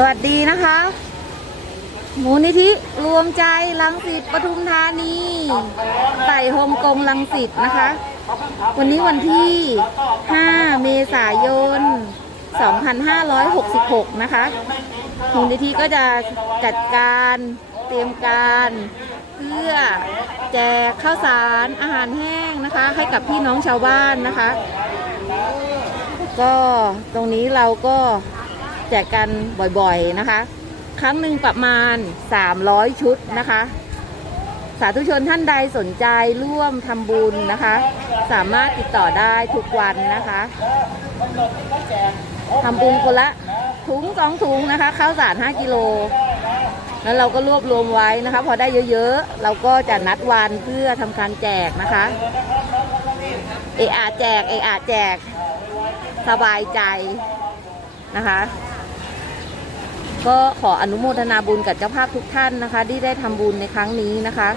สวัสดีนะคะ มูลนิธิรวมใจลังสิตปทุมธานีไต่ฮงกงลังสิตนะคะ วันนี้วันที่ 5 เมษายน 2566 นะคะ มูลนิธิก็จะจัดการเตรียมการเพื่อแจกข้าวสารอาหารแห้งนะคะ ให้กับพี่น้องชาวบ้านนะคะ ก็ตรงนี้เราก็ แจกกันบ่อยๆนะคะ ครั้งหนึ่งประมาณ 300 ชุดนะคะ สาธุชนท่านใดสนใจร่วมทำบุญนะคะ สามารถติดต่อได้ทุกวันนะคะทำบุญคนละถุงสองถุงนะคะข้าวสาร 5 กิโลแล้วเราก็รวบรวมไว้นะคะ พอได้เยอะๆ เราก็จะนัดวันเพื่อทำการแจกนะคะ เออาแจก เออาแจก สบายใจนะคะ ก็ขออนุโมทนาบุญกับเจ้าภาพทุกท่านนะคะ ที่ได้ทำบุญในครั้งนี้นะคะ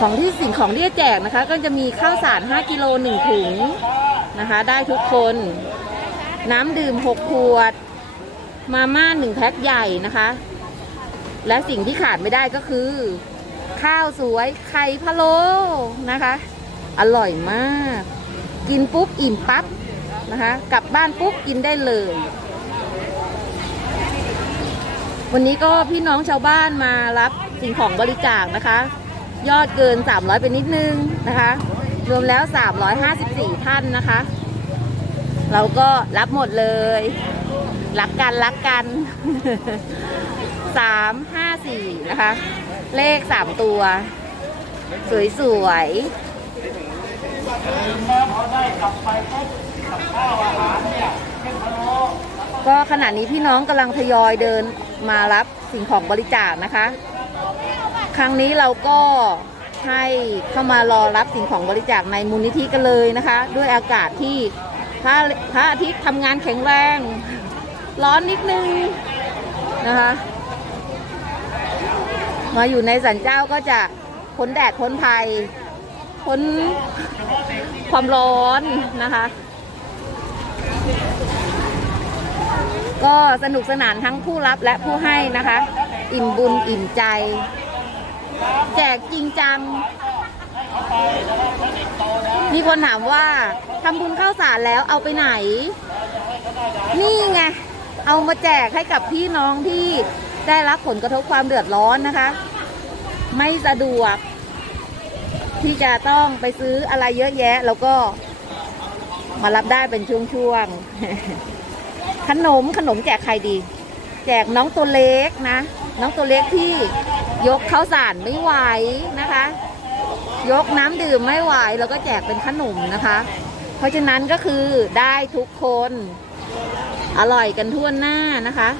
ของที่สิ่งของที่จะแจกนะคะ ก็จะมีข้าวสาร 5 กิโล1ถุงนะคะ ได้ทุกคน น้ำดื่ม 6 ขวด มาม่า 1 แพ็คใหญ่นะคะ และสิ่งที่ขาดไม่ได้ก็คือ ข้าวสวยไข่พะโล้นะคะ อร่อยมาก กินปุ๊บอิ่มปั๊บนะคะ กลับบ้านปุ๊บกินได้เลย วันนี้ก็พี่น้องชาวบ้านมารับสิ่งของบริจาคนะคะ ยอดเกิน 300 ไปนิดนึงนะคะ รวมแล้ว 354 ท่านนะคะ เราก็รับหมดเลย รักกันรักกัน 354 นะคะ เลข 3 ตัว สวยๆก็ข ก็ขณะนี้พี่น้องกำลังทยอยเดินมารับสิ่งของบริจาคนะคะ ครั้งนี้เราก็ให้เข้ามารอรับสิ่งของบริจาคในมูลนิธิกันเลยนะคะ ด้วยอากาศที่พระพระอาทิตย์ทำงานแข็งแรง ร้อนนิดนึงนะคะ มาอยู่ในสันเจ้าก็จะพ้นแดดพ้นภัยพ้นความร้อนนะคะ ก็สนุกสนานทั้งผู้รับและผู้ให้นะคะ อิ่มบุญอิ่มใจ แจกจริงจัง มีคนถามว่าทำบุญข้าวสารแล้วเอาไปไหน นี่ไง เอามาแจกให้กับพี่น้องที่ได้รับผลกระทบความเดือดร้อนนะคะ ไม่สะดวก ที่จะต้องไปซื้ออะไรเยอะแยะ แล้วก็มารับได้เป็นช่วงๆ ขนมขนมแจกใครดี แจกน้องตัวเล็กนะ น้องตัวเล็กที่ยกข้าวสารไม่ไหวนะคะ ยกน้ำดื่มไม่ไหวแล้วก็แจกเป็นขนมนะคะ เพราะฉะนั้นก็คือได้ทุกคน อร่อยกันทั่วหน้านะคะ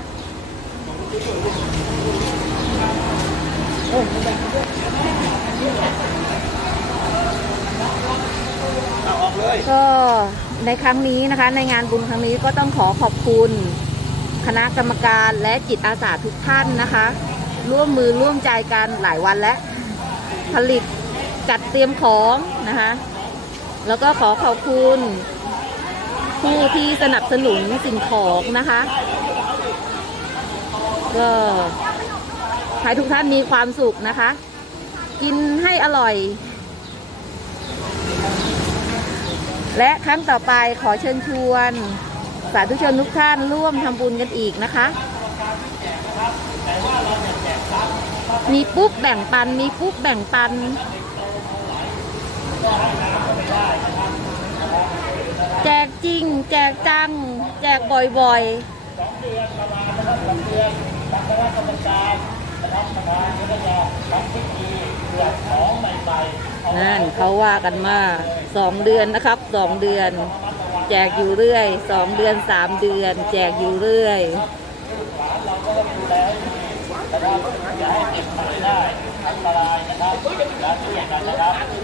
ก็ ในครั้งนี้นะคะ ในงานบุญครั้งนี้ก็ต้องขอขอบคุณ คณะกรรมการและจิตอาสาทุกท่านนะคะ ร่วมมือร่วมใจกันหลายวันแล้วผลิตจัดเตรียมของนะคะ แล้วก็ขอขอบคุณ ผู้ที่สนับสนุนสิ่งของนะคะ ก็ให้ทุกท่านมีความสุขนะคะ กินให้อร่อย และครั้งต่อไปขอเชิญชวน สาธุชนทุกท่านร่วมทำบุญกันอีกนะคะ มีปุ๊บแบ่งปัน มีปุ๊บแบ่งปัน แจกจริง แจกจัง แจกบ่อยๆนั่นเเขาว่ากันมาสองเดือนนะครับสองเดือน แจกอยู่เรื่อยสองเดือนสามเดือน แจกอยู่เรื่อยหรือว่าจะไม่มีก็